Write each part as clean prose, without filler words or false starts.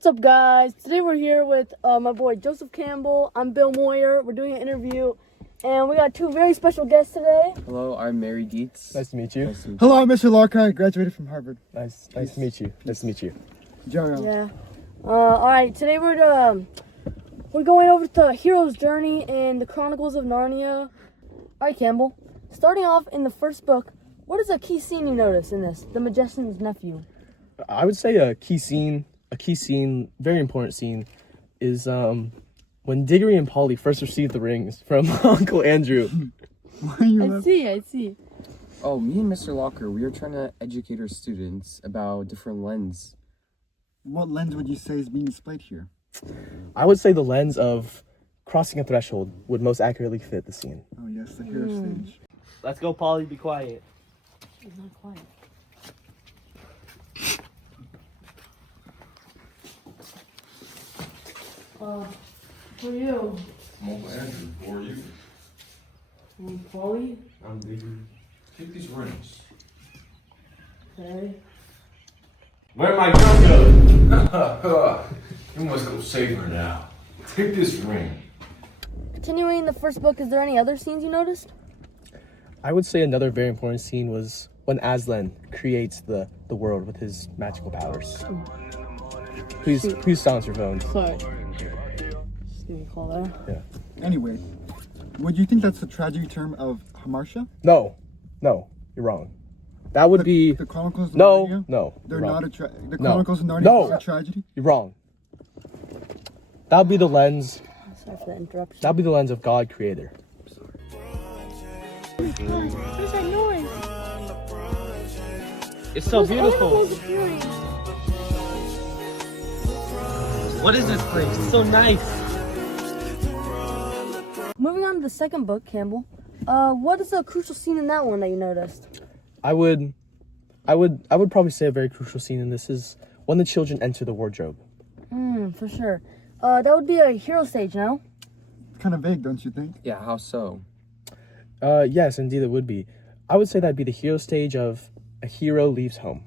What's up, guys? Today we're here with my boy Joseph Campbell. I'm Bill Moyer. We're doing an interview, and we got two very special guests today. Hello, I'm Mary Dietz. Nice to meet you. Hello, I'm Mr. Lockhart. I graduated from Harvard. Nice to meet you. Nice to meet you. Joe. Yeah. All right. Today we're going over the hero's journey in the Chronicles of Narnia. All right, Campbell. Starting off in the first book, what is a key scene you notice in this? The magician's nephew. I would say a key scene, very important scene, is when Diggory and Polly first received the rings from Uncle Andrew. I see. Oh, me and Mr. Locker, we are trying to educate our students about different lens. What lens would you say is being displayed here? I would say the lens of crossing a threshold would most accurately fit the scene. Oh yes, the hero stage. Let's go, Polly. Be quiet. He's not quiet. Who are you? I'm Uncle Andrew. Who are you? Polly? I'm Diggory. Take these rings. Okay. Where my gun go? You must go save her now. Take this ring. Continuing the first book, is there any other scenes you noticed? I would say another very important scene was when Aslan creates the world with his magical powers. Please silence your phones. Sorry. Just give me a call there. Yeah. Anyway, would you think that's the tragedy term of Hamartia? No, you're wrong. That would be the Chronicles of no, Narnia? no. They're you're not wrong. the Chronicles of Narnia No. are a tragedy? You're wrong. That would be the lens. Sorry for that interruption. That would be the lens of God Creator. What is that noise? It's so beautiful. Animals appearing. What is this place? It's so nice. Moving on to the second book, Campbell. What is a crucial scene in that one that you noticed? I would probably say a very crucial scene in this is when the children enter the wardrobe. For sure. That would be a hero stage, no? Kind of vague, don't you think? Yeah, how so? Yes, indeed it would be. I would say that'd be the hero stage of a hero leaves home.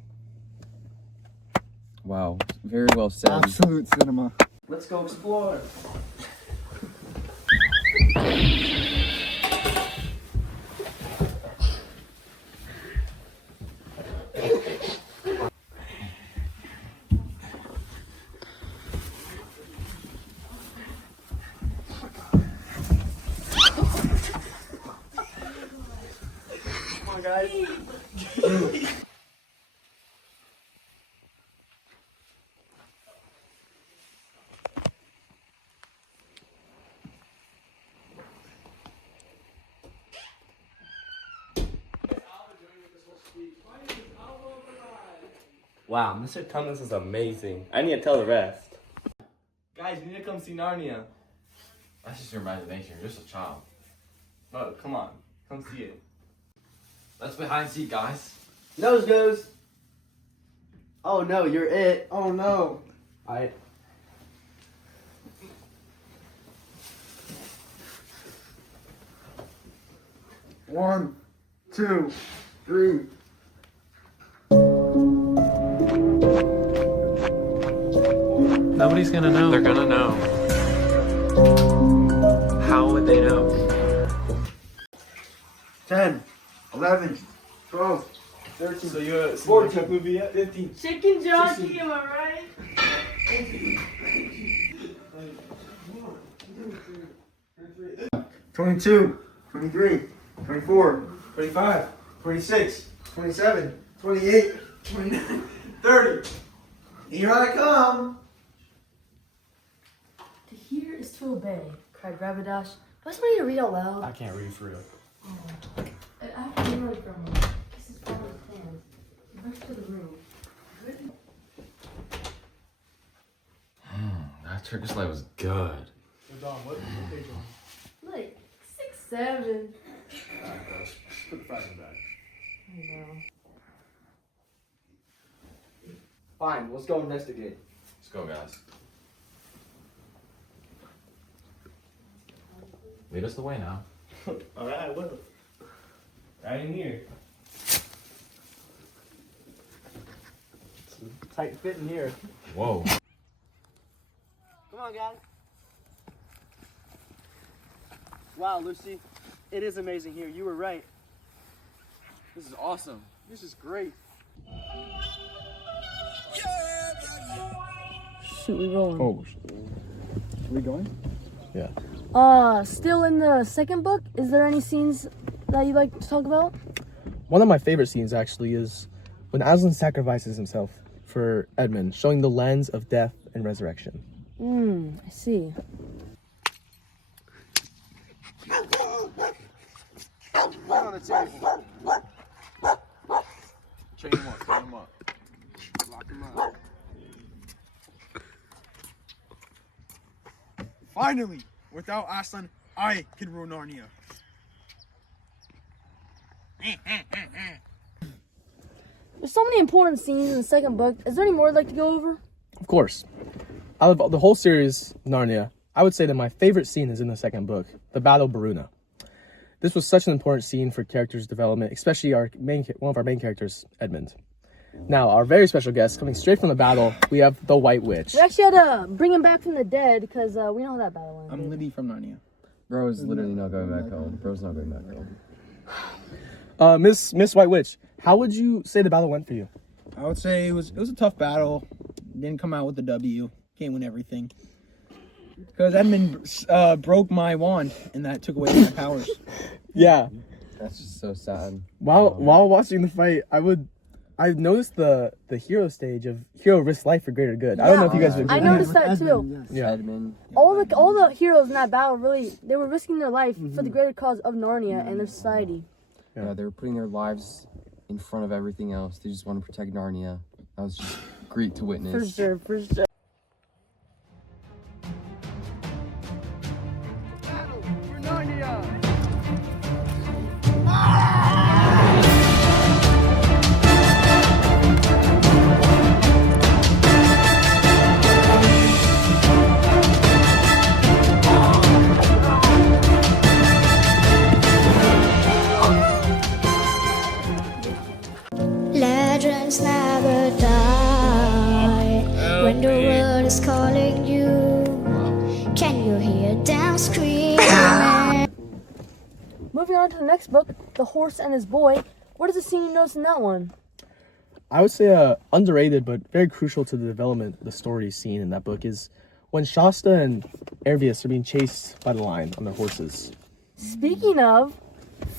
Wow, very well said. Absolute cinema. Let's go explore. Come on, guys. Wow, Mr. Cummins is amazing. I need to tell the rest. Guys, you need to come see Narnia. That's just your imagination. You're just a child. Bro, come on. Come see it. Let's play hide and seek, guys. Nose goes. Oh no, you're it. Oh no. I. One, two, three. Nobody's gonna know. They're gonna know. How would they know? 10, 11, 12, 13. So you're 14 movie yet? 15. Chicken jockey, am I right? 22, 23, 24, 25, 26, 27, 28, 29, 30. Here I come. To hear is to obey, cried Rapidash. Do I just want you to read out loud? I can't read for real. I have to hear it from him. Kiss his father's hands. He rushed to the room. That Turkish light was good. What page on? Like 6, 7. Put the fragment back. I know. Fine, let's go investigate. Let's go, guys. Lead us the way now. Alright, I will. Right in here. Tight fit in here. Whoa. Come on, guys. Wow, Lucy. It is amazing here. You were right. This is awesome. This is great. Shoot, we rolling. Oh, Are we going? yeah. Still in the second book, is there any scenes that you'd like to talk about? One of my favorite scenes actually is when Aslan sacrifices himself for Edmund, showing the lens of death and resurrection. I see. On the table. Chain him up, chain him up. Lock him up. Finally! Without Aslan, I can rule Narnia. There's so many important scenes in the second book. Is there any more you'd like to go over? Of course. Out of the whole series, Narnia, I would say that my favorite scene is in the second book, the Battle of Baruna. This was such an important scene for characters' development, especially one of our main characters, Edmund. Now, our very special guest, coming straight from the battle, we have the White Witch. We actually had to bring him back from the dead because we know how that battle ended. I'm Libby from Narnia. Bro is literally not going back home. Bro's not going back home. Miss White Witch, how would you say the battle went for you? I would say it was a tough battle. Didn't come out with the W. Can't win everything. Because Edmund broke my wand, and that took away my powers. Yeah. That's just so sad. While watching the fight, I noticed the hero stage of hero risk life for greater good. I don't know if you guys would I agree. noticed that too. Edmund, yes. Yeah. Edmund. All the heroes in that battle they were risking their life for the greater cause of Narnia and their society. Yeah, they were putting their lives in front of everything else. They just want to protect Narnia. That was just great to witness. For sure, for sure. Legends never die when the world is calling you. Can you hear them screaming? Moving on to the next book, The Horse and His Boy. What is the scene you noticed in that one? I would say underrated but very crucial to the development of the story scene in that book is when Shasta and Ervius are being chased by the lion on their horses. Speaking of,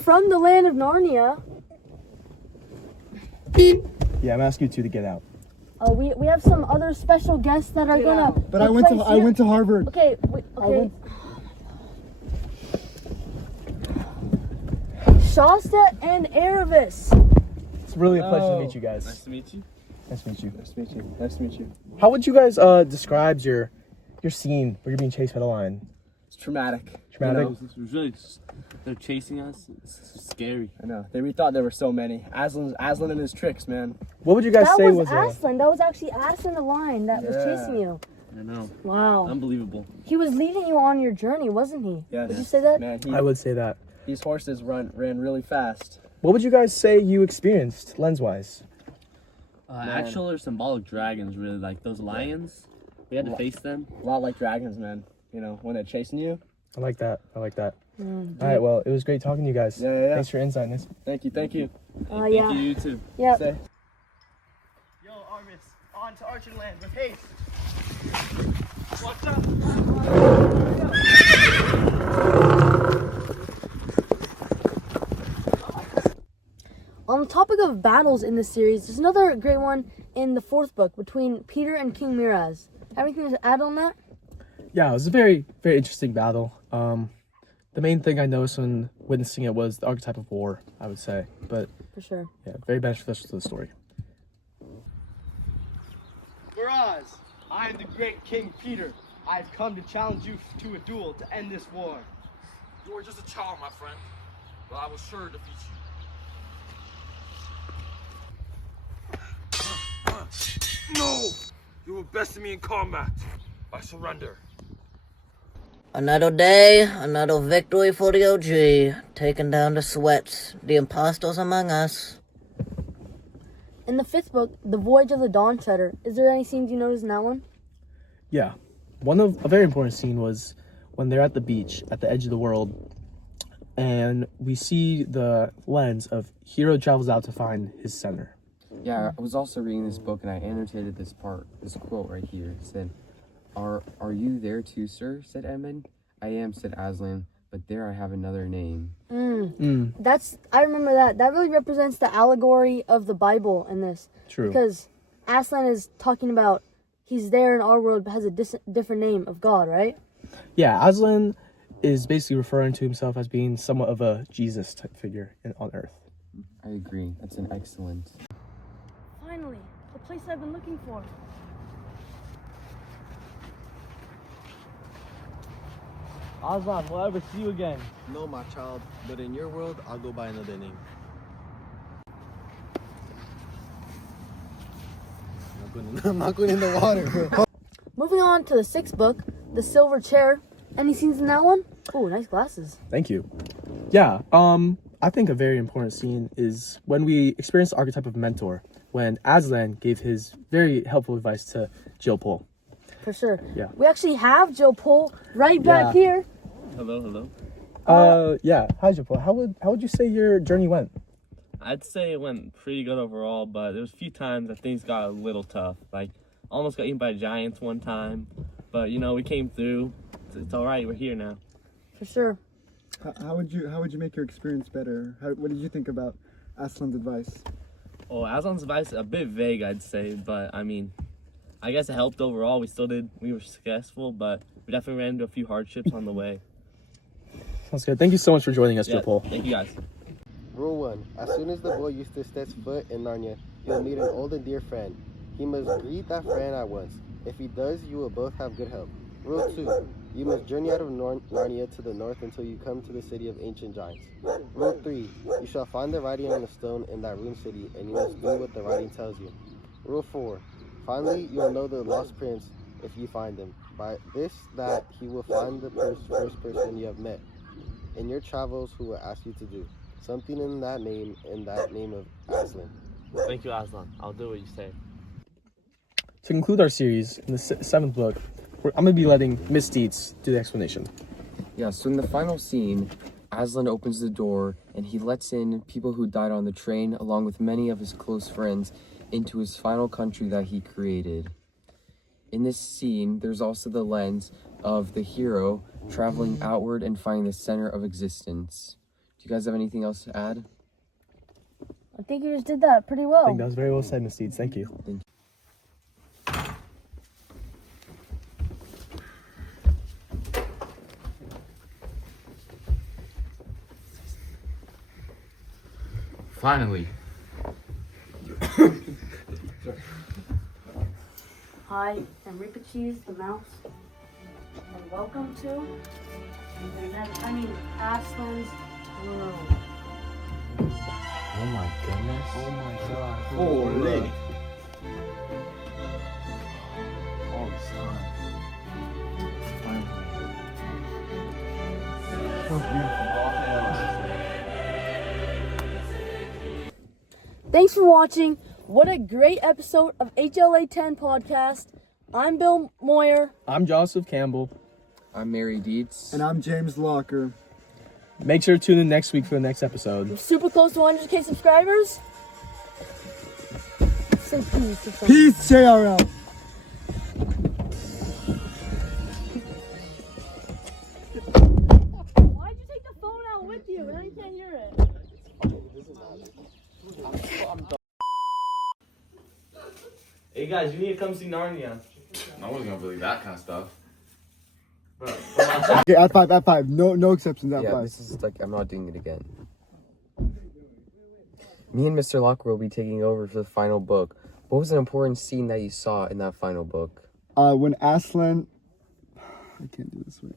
from the land of Narnia, Yeah, I'm asking you two to get out. we have some other special guests that are gonna. But I went to Harvard. Okay, okay. Shasta and Ervis. It's really a pleasure to meet you guys. Nice to meet you. Nice to meet you. Nice to meet you. Nice to meet you. How would you guys describe your scene where you're being chased by the lion? It's traumatic. Traumatic? You know? It was really, they're chasing us. It's scary. I know. We thought there were so many. Aslan and his tricks, man. What would you guys That say was was Aslan. That was actually Aslan the lion that was chasing you. I know. Wow. Unbelievable. He was leading you on your journey, wasn't he? Yes. Would you say that? Man, I would say that. these horses ran really fast. What would you guys say you experienced lens-wise? Actual or symbolic dragons, really, like those lions. We had to face them. A lot like dragons, man. You know, when they're chasing you. I like that. All right, well, it was great talking to you guys. Yeah. Thanks for your insight. Nice. Thank you. Thank yeah. you, you too. Yeah. Say. Yo, Armis, on to Archerland with haste. Watch out. On the topic of battles in this series, there's another great one in the fourth book between Peter and King Miraz. Have anything to add on that? Yeah, it was a very, very interesting battle. The main thing I noticed when witnessing it was the archetype of war, I would say. But For sure. yeah, very beneficial to the story. Miraz, I am the great King Peter. I have come to challenge you to a duel to end this war. You are just a child, my friend, but I will sure defeat you. No! You will bested me in combat. I surrender. Another day, another victory for the OG, taking down the sweats, the impostors among us. In the fifth book, The Voyage of the Dawn Treader, is there any scenes you noticed in that one? Yeah, A very important scene was when they're at the beach at the edge of the world, and we see the lens of hero travels out to find his center. Yeah, I was also reading this book and I annotated this quote right here. It said, Are you there too, sir? Said Edmund. I am, said Aslan, but there I have another name. I remember that. That really represents the allegory of the Bible in this. True. Because Aslan is talking about he's there in our world but has a different name of God, right? Yeah, Aslan is basically referring to himself as being somewhat of a Jesus type figure on Earth. I agree. That's an excellent. Finally, the place I've been looking for. Aslan, we'll ever see you again. No, my child, but in your world, I'll go by another name. I'm not going in the water, bro. Moving on to the 6th book, The Silver Chair. Any scenes in that one? Oh, nice glasses. Thank you. Yeah, I think a very important scene is when we experience the archetype of mentor, when Aslan gave his very helpful advice to Jill Pole. For sure. Yeah. We actually have Jill Pole right back here. Hello. Yeah. Hi, Jill Pole. How would you say your journey went? I'd say it went pretty good overall, but there was a few times that things got a little tough. Like, almost got eaten by giants one time, but we came through. It's all right. We're here now. For sure. How would you make your experience better? What did you think about Aslan's advice? Oh, Aslan's advice a bit vague, I'd say, but I mean, I guess it helped overall. We were successful, but we definitely ran into a few hardships on the way. Sounds good. Thank you so much for joining us, Jill Pole. Thank you guys. Rule 1. As soon as the boy Eustace steps foot in Narnia, he'll meet an old and dear friend. He must greet that friend at once. If he does, you will both have good health. Rule 2. You must journey out of Narnia to the north until you come to the city of ancient giants. Rule 3. You shall find the writing on a stone in that ruined city, and you must do what the writing tells you. Rule 4. Finally, you will know the lost prince if you find him. By this, that he will find the first person you have met in your travels who will ask you to do something in that name of Aslan. Thank you, Aslan. I'll do what you say. To conclude our series, in the 7th book, I'm going to be letting Miss Dietz do the explanation. Yeah, so in the final scene, Aslan opens the door and he lets in people who died on the train along with many of his close friends into his final country that he created. In this scene, there's also the lens of the hero traveling outward and finding the center of existence. Do you guys have anything else to add? I think you just did that pretty well. I think that was very well said, Miss Dietz. Thank you. Thank you. Finally. Hi, I'm Ripper Cheese, the mouse, and welcome to Aslan's room. Oh my goodness. Oh my god. Holy. All this time. Thanks for watching. What a great episode of HLA 10 podcast. I'm Bill Moyer. I'm Joseph Campbell. I'm Mary Dietz. And I'm James Locker. Make sure to tune in next week for the next episode. We're super close to 100K subscribers. Say peace or something. Peace, JRL. Why'd you take the phone out with you? Now you can't hear it. Hey guys, you need to come see Narnia. I wasn't gonna believe that kind of stuff. Okay, at five. No exceptions, at Yeah, 5. this is like, I'm not doing it again. Me and Mr. Locker will be taking over for the final book. What was an important scene that you saw in that final book? When Aslan... I can't do this way.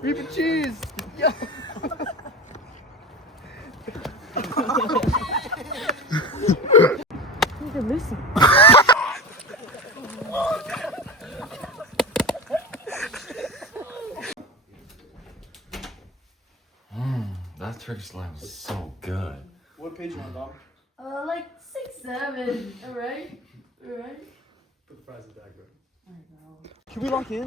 Reaper cheese! Yo! Look at Lucy. That turkey slime is so good. What page you on, Dom? Like 6, 7. Alright. Put the fries in the back, bro. I know. Can we lock in?